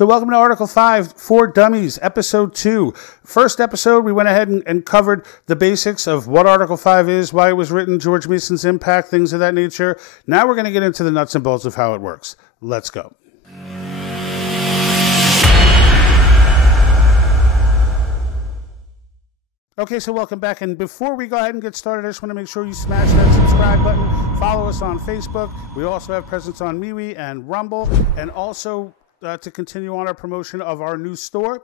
So welcome to Article 5 for Dummies, Episode 2. First episode, we went ahead and covered the basics of what Article 5 is, why it was written, George Mason's impact, things of that nature. Now we're going to get into the nuts and bolts of how it works. Let's go. Okay, so welcome back, and before we go ahead and get started, I just want to make sure you smash that subscribe button, follow us on Facebook. We also have presence on MeWe and Rumble, and also to continue on our promotion of our new store.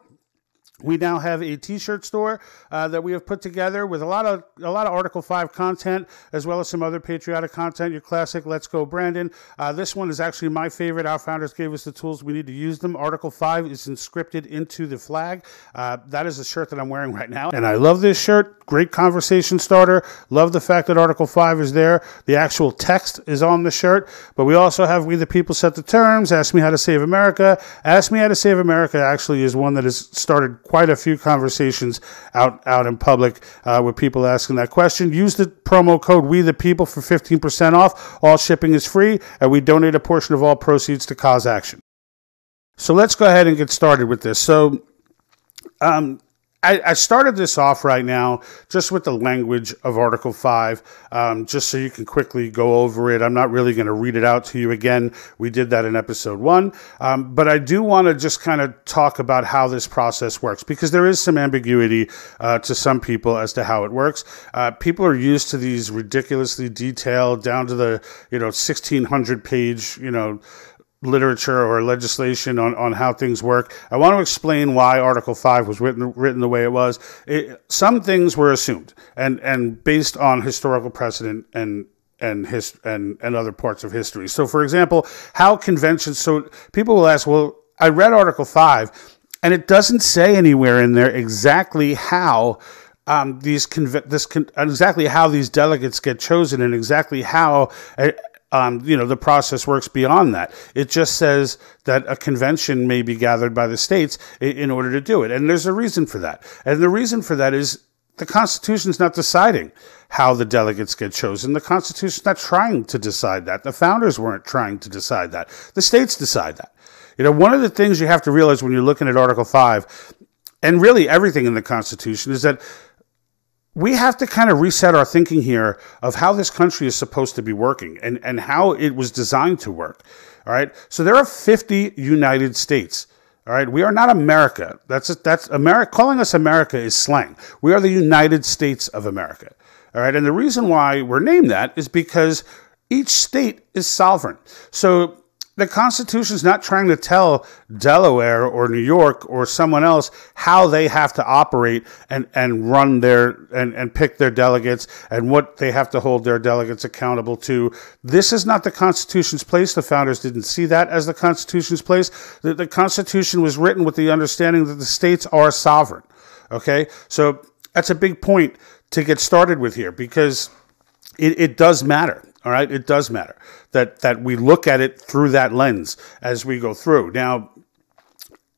We now have a t-shirt store that we have put together with a lot of Article 5 content, as well as some other patriotic content, your classic Let's Go Brandon. This one is actually my favorite. Our founders gave us the tools. We need to use them. Article 5 is inscripted into the flag. That is the shirt that I'm wearing right now. And I love this shirt. Great conversation starter. Love the fact that Article 5 is there. The actual text is on the shirt. But we also have We the People Set the Terms, Ask Me How to Save America. Ask Me How to Save America actually is one that has started quite a few conversations out in public with people asking that question. Use the promo code We the People for 15% off. All shipping is free, and we donate a portion of all proceeds to COS Action. So let's go ahead and get started with this. So I started this off right now just with the language of Article 5, just so you can quickly go over it. I'm not really going to read it out to you again. We did that in Episode 1. But I do want to just kind of talk about how this process works, because there is some ambiguity to some people as to how it works. People are used to these ridiculously detailed, down to the 1,600 page, literature or legislation on how things work. I want to explain why Article 5 was written the way it was. Some things were assumed and based on historical precedent and other parts of history. So, for example, how conventions. So people will ask, well, I read Article 5, and it doesn't say anywhere in there exactly how exactly how these delegates get chosen and exactly how the process works beyond that. It just says that a convention may be gathered by the states in order to do it. And there's a reason for that. And the reason for that is the Constitution's not deciding how the delegates get chosen. The Constitution's not trying to decide that. The founders weren't trying to decide that. The states decide that. One of the things you have to realize when you're looking at Article 5, and really everything in the Constitution, is that we have to kind of reset our thinking here of how this country is supposed to be working and how it was designed to work. All right. So there are 50 United States. All right. We are not America. That's America. Calling us America is slang. We are the United States of America. All right. And the reason why we're named that is because each state is sovereign. So the Constitution is not trying to tell Delaware or New York or someone else how they have to operate and run and pick their delegates and what they have to hold their delegates accountable to. This is not the Constitution's place. The founders didn't see that as the Constitution's place. The Constitution was written with the understanding that the states are sovereign. Okay? So that's a big point to get started with here, because it does matter. All right, it does matter that we look at it through that lens as we go through. Now,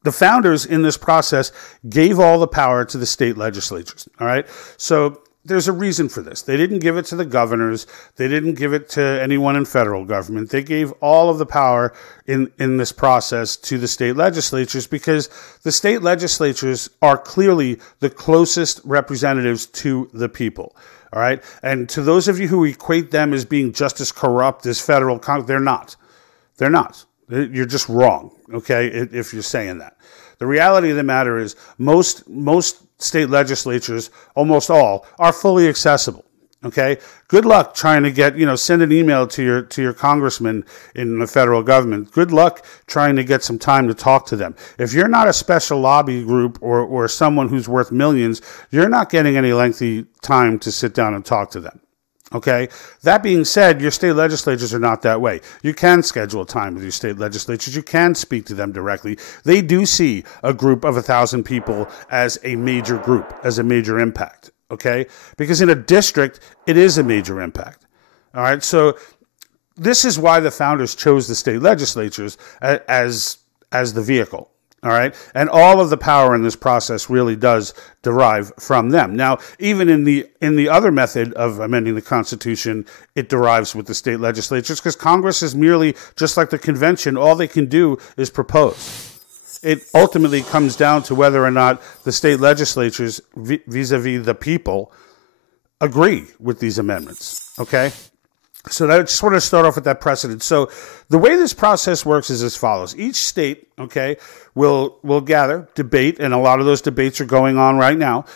the founders in this process gave all the power to the state legislatures. All right, so there's a reason for this. They didn't give it to the governors. They didn't give it to anyone in federal government. They gave all of the power in this process to the state legislatures, because the state legislatures are clearly the closest representatives to the people. All right. And to those of you who equate them as being just as corrupt as federal Congress, they're not. They're not. You're just wrong. Okay. If you're saying that. The reality of the matter is most state legislatures, almost all, are fully accessible. Okay. Good luck trying to get, send an email to your congressman in the federal government. Good luck trying to get some time to talk to them. If you're not a special lobby group or someone who's worth millions, you're not getting any lengthy time to sit down and talk to them. Okay. That being said, your state legislatures are not that way. You can schedule time with your state legislatures. You can speak to them directly. They do see a group of 1,000 people as a major group, as a major impact. Okay, because in a district, it is a major impact. All right, so this is why the founders chose the state legislatures as the vehicle. All right, and all of the power in this process really does derive from them. Now, even in the other method of amending the Constitution, it derives with the state legislatures, because Congress is merely, just like the convention, all they can do is propose. it ultimately comes down to whether or not the state legislatures, vis-a-vis the people, agree with these amendments, okay? So I just want to start off with that precedent. So the way this process works is as follows. Each state, okay, will gather, debate, and a lot of those debates are going on right now.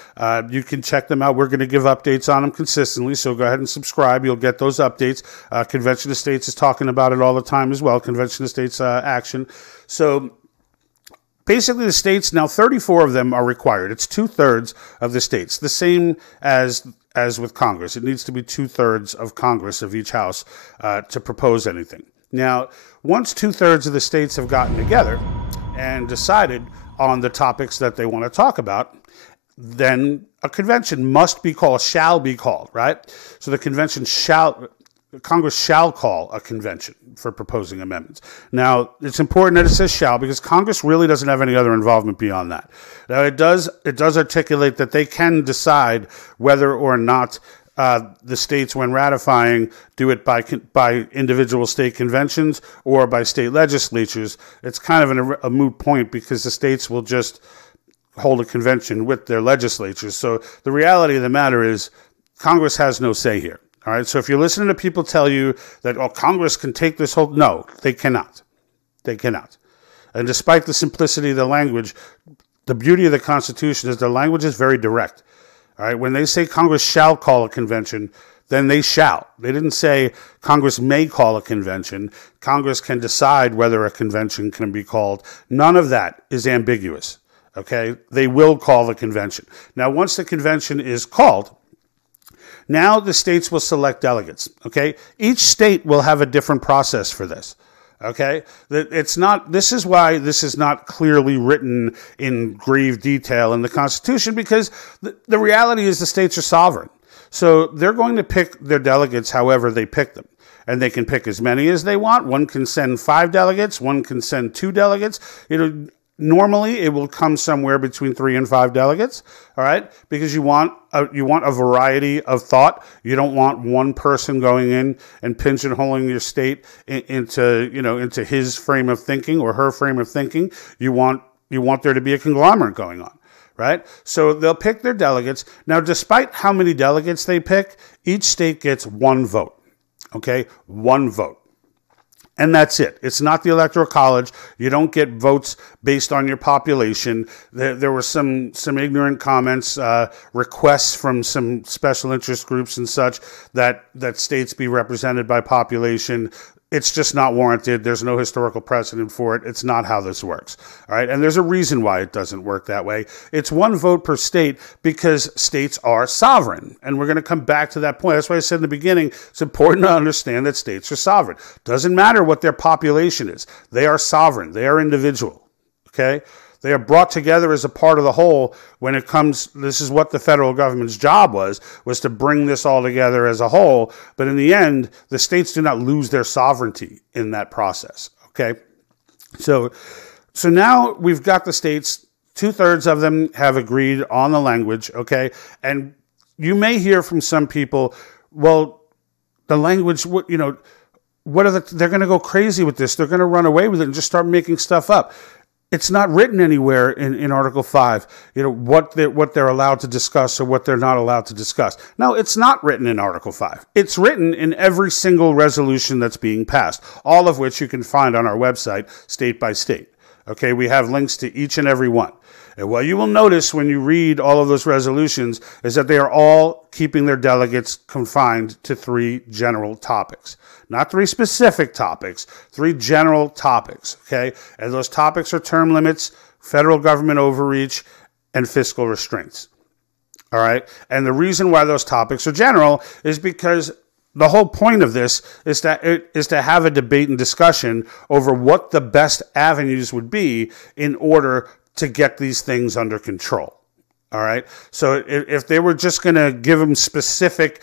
You can check them out. We're going to give updates on them consistently, so go ahead and subscribe. You'll get those updates. Convention of States is talking about it all the time as well, Convention of States action. So basically the states, now 34 of them are required. It's 2/3 of the states, the same as with Congress. It needs to be 2/3 of Congress of each house to propose anything. Now, once 2/3 of the states have gotten together and decided on the topics that they want to talk about, then a convention must be called, shall be called, right? So the convention Congress shall call a convention for proposing amendments. Now, it's important that it says shall because Congress really doesn't have any other involvement beyond that. Now, it does articulate that they can decide whether or not the states, when ratifying, do it by individual state conventions or by state legislatures. It's kind of a moot point because the states will just hold a convention with their legislatures. So the reality of the matter is Congress has no say here. All right, so if you're listening to people tell you that, oh, Congress can take this whole... No, they cannot. They cannot. And despite the simplicity of the language, the beauty of the Constitution is the language is very direct. All right, when they say Congress shall call a convention, then they shall. They didn't say Congress may call a convention. Congress can decide whether a convention can be called. None of that is ambiguous, okay? They will call the convention. Now, once the convention is called... Now the states will select delegates, okay? Each state will have a different process for this, okay? This is why this is not clearly written in grave detail in the Constitution, because the reality is the states are sovereign. So they're going to pick their delegates however they pick them. And they can pick as many as they want. One can send 5 delegates. One can send 2 delegates. Normally, it will come somewhere between 3 and 5 delegates, all right? Because you want a variety of thought. You don't want one person going in and pigeonholing your state into his frame of thinking or her frame of thinking. You want there to be a conglomerate going on, right? So they'll pick their delegates. Now, despite how many delegates they pick, each state gets 1 vote, okay? 1 vote. And that's it. It's not the Electoral College. You don't get votes based on your population. There were some ignorant comments, requests from some special interest groups and such that states be represented by population. It's just not warranted. There's no historical precedent for it. It's not how this works. All right. And there's a reason why it doesn't work that way. It's 1 vote per state because states are sovereign. And we're going to come back to that point. That's why I said in the beginning, it's important to understand that states are sovereign. Doesn't matter what their population is. They are sovereign. They are individual. Okay. They are brought together as a part of the whole when it comes, this is what the federal government's job was to bring this all together as a whole. But in the end, the states do not lose their sovereignty in that process, okay? So now we've got the states, 2/3 of them have agreed on the language, okay? And you may hear from some people, well, the language, they're going to go crazy with this. They're going to run away with it and just start making stuff up. It's not written anywhere in Article 5, what they're allowed to discuss or what they're not allowed to discuss. No, it's not written in Article 5. It's written in every single resolution that's being passed, all of which you can find on our website, state by state. Okay, we have links to each and every one. And what you will notice when you read all of those resolutions is that they are all keeping their delegates confined to 3 general topics. Not 3 specific topics, 3 general topics, okay? And those topics are term limits, federal government overreach, and fiscal restraints, all right? And the reason why those topics are general is because the whole point of this is to have a debate and discussion over what the best avenues would be in order to get these things under control. All right. So if they were just going to give them specific,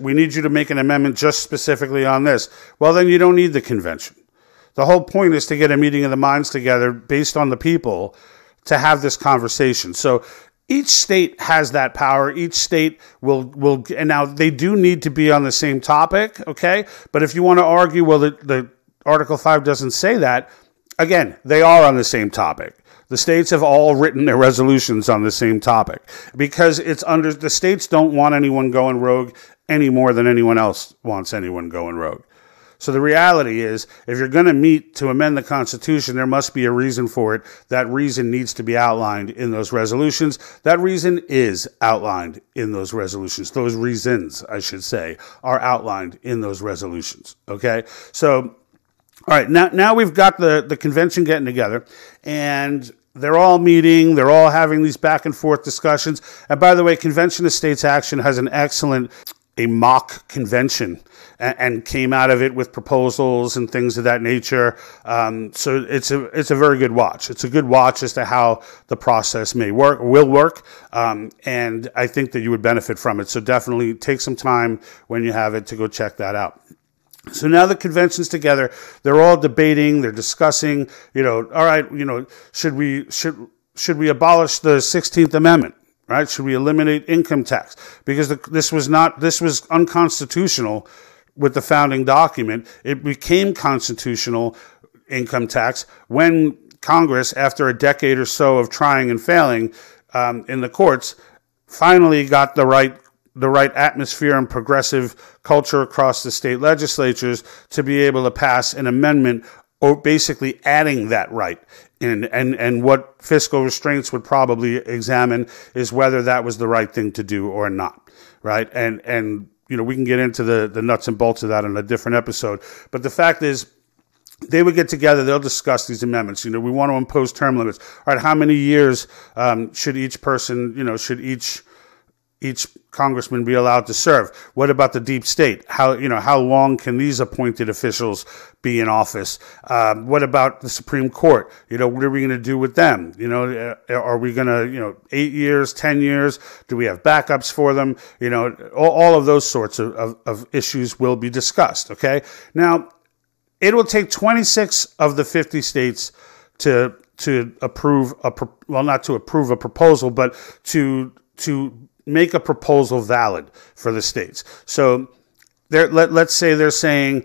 we need you to make an amendment just specifically on this, well, then you don't need the convention. The whole point is to get a meeting of the minds together based on the people to have this conversation. So each state has that power. Each state will, and now they do need to be on the same topic. Okay. But if you want to argue, well, the Article 5 doesn't say that, again, they are on the same topic. The states have all written their resolutions on the same topic because the states don't want anyone going rogue any more than anyone else wants anyone going rogue. So the reality is, if you're going to meet to amend the Constitution, there must be a reason for it. That reason needs to be outlined in those resolutions. That reason is outlined in those resolutions. Those reasons, I should say, are outlined in those resolutions. Okay? So, all right, now we've got the convention getting together, and they're all meeting. They're all having these back and forth discussions. And by the way, Convention of States Action has a mock convention, and came out of it with proposals and things of that nature. So it's a very good watch. It's a good watch as to how the process will work, and I think that you would benefit from it. So definitely take some time when you have it to go check that out. So now the convention's together. They're all debating. They're discussing. All right. Should we abolish the 16th Amendment? Right? Should we eliminate income tax? Because this was unconstitutional with the founding document. It became constitutional, income tax, when Congress, after a decade or so of trying and failing in the courts, finally got the right atmosphere and progressive culture across the state legislatures to be able to pass an amendment or basically adding that right. And what fiscal restraints would probably examine is whether that was the right thing to do or not, right? And we can get into the nuts and bolts of that in a different episode. But the fact is, they would get together, they'll discuss these amendments. We want to impose term limits. All right, how many years should each person, should each congressman be allowed to serve? What about the deep state? How long can these appointed officials be in office? What about the Supreme Court? What are we going to do with them? Are we going to, 8 years, 10 years? Do we have backups for them? All of those sorts of issues will be discussed. Okay. Now, it will take 26 of the 50 states to approve not to approve a proposal, but to make a proposal valid for the states. So let's say they're saying,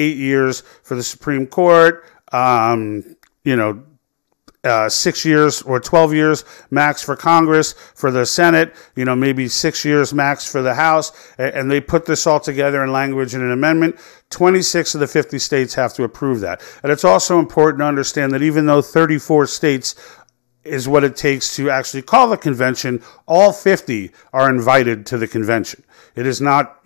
8 years for the Supreme Court, 6 years or 12 years max for Congress, for the Senate, maybe 6 years max for the House, and they put this all together in language in an amendment. 26 of the 50 states have to approve that. And it's also important to understand that even though 34 states is what it takes to actually call the convention, all 50 are invited to the convention. It is not,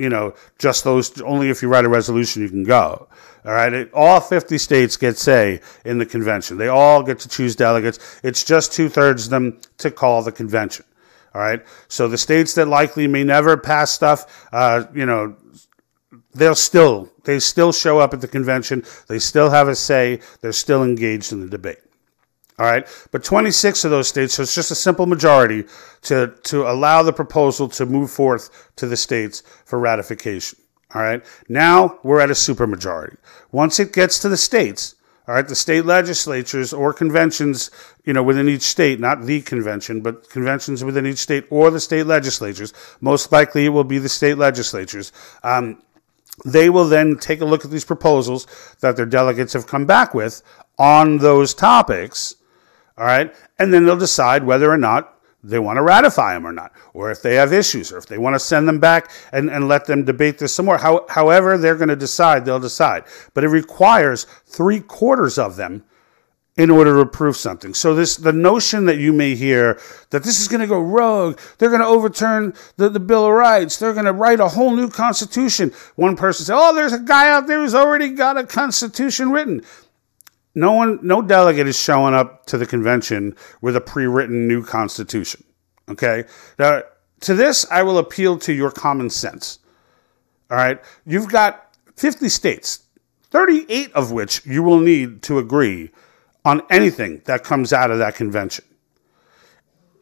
just those, only if you write a resolution you can go. All right, all 50 states get say in the convention. They all get to choose delegates. It's just 2/3 of them to call the convention. All right, so the states that likely may never pass stuff, they still show up at the convention. They still have a say. They're still engaged in the debate. All right, but 26 of those states, so it's just a simple majority to allow the proposal to move forth to the states for ratification. All right, now we're at a supermajority. Once it gets to the states, all right, the state legislatures or conventions, within each state, not the convention, but conventions within each state or the state legislatures, most likely it will be the state legislatures. They will then take a look at these proposals that their delegates have come back with on those topics. All right, and then they'll decide whether or not they want to ratify them or not, or if they have issues, or if they want to send them back and let them debate this some more. However they're going to decide, they'll decide. But it requires 3/4 of them in order to approve something. So the notion that you may hear that this is going to go rogue, they're going to overturn the Bill of Rights, they're going to write a whole new constitution. One person said, there's a guy out there who's already got a constitution written. No delegate is showing up to the convention with a pre-written new constitution. Okay? Now, to this, I will appeal to your common sense. All right? You've got 50 states, 38 of which you will need to agree on anything that comes out of that convention.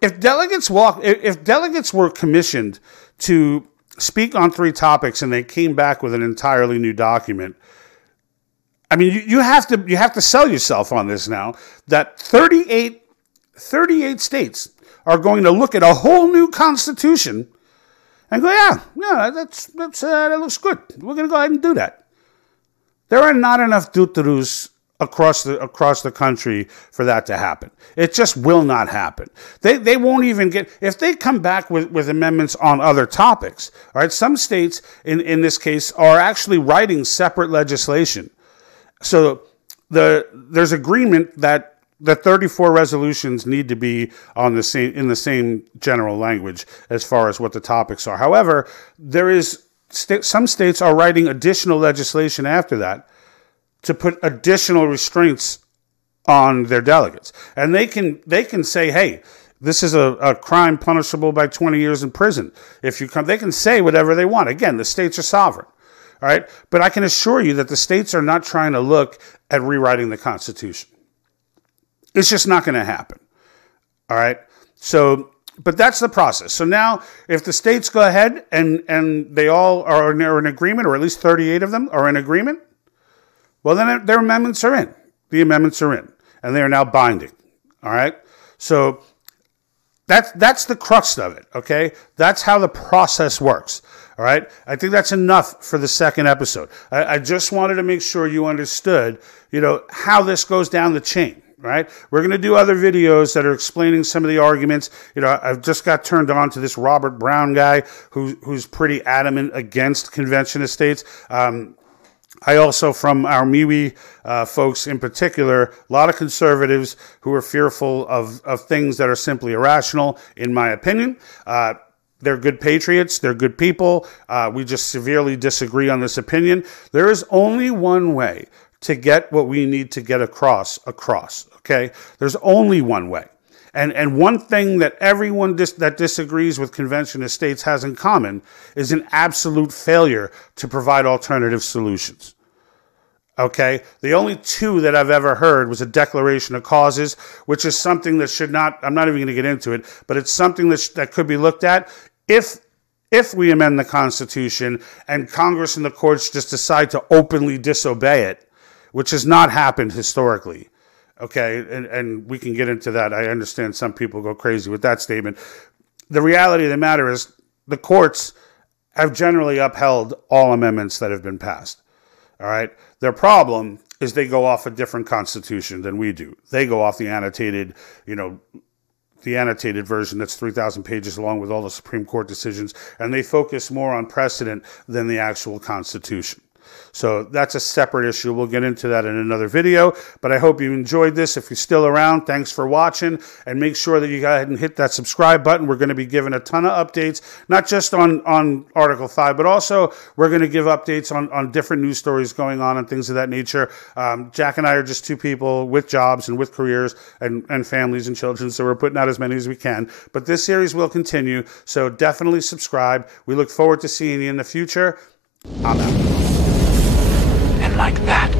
If delegates were commissioned to speak on 3 topics and they came back with an entirely new document, I mean, you have to sell yourself on this now, that 38 states are going to look at a whole new constitution and go, yeah, that looks good. We're going to go ahead and do that. There are not enough Dutarus across the country for that to happen. It just will not happen. They won't even get, if they come back with amendments on other topics, all right, some states in this case are actually writing separate legislation. So there's agreement that the 34 resolutions need to be in the same general language as far as what the topics are. However, some states are writing additional legislation after that to put additional restraints on their delegates. And they can say, hey, this is a crime punishable by 20 years in prison. If you come, they can say whatever they want. Again, the states are sovereign. All right. But I can assure you that the states are not trying to look at rewriting the Constitution. It's just not going to happen. All right. So, but that's the process. So now, if the states go ahead and they all are in agreement, or at least 38 of them are in agreement, well, then their amendments are in. The amendments are in, and they are now binding. All right. So that's the crux of it. Okay. That's how the process works. All right. I think that's enough for the second episode. I just wanted to make sure you understood, how this goes down the chain. Right? We're going to do other videos that are explaining some of the arguments. I've just got turned on to this Robert Brown guy who's pretty adamant against convention of states. I also, from our MeWe folks in particular, a lot of conservatives who are fearful of things that are simply irrational, in my opinion. They're good patriots. They're good people. We just severely disagree on this opinion. There is only one way to get what we need to get across, okay? There's only one way. And one thing that everyone that disagrees with convention of states has in common is an absolute failure to provide alternative solutions. Okay? The only two that I've ever heard was a declaration of causes, which is something that should not, I'm not even going to get into it, but it's something that could be looked at if we amend the Constitution and Congress and the courts just decide to openly disobey it, which has not happened historically. Okay, and we can get into that. I understand some people go crazy with that statement. The reality of the matter is the courts have generally upheld all amendments that have been passed. All right? Their problem is they go off a different constitution than we do. They go off the annotated, the annotated version that's 3,000 pages long with all the Supreme Court decisions, and they focus more on precedent than the actual Constitution. So that's a separate issue. We'll get into that in another video, but I hope you enjoyed this. If you're still around, thanks for watching, and make sure that you go ahead and hit that subscribe button. We're going to be giving a ton of updates, not just on Article 5, but also we're going to give updates on different news stories going on and things of that nature. Jack and I are just two people with jobs and with careers and families and children, so we're putting out as many as we can. But this series will continue, so definitely subscribe. We look forward to seeing you in the future. I'm out. Like that.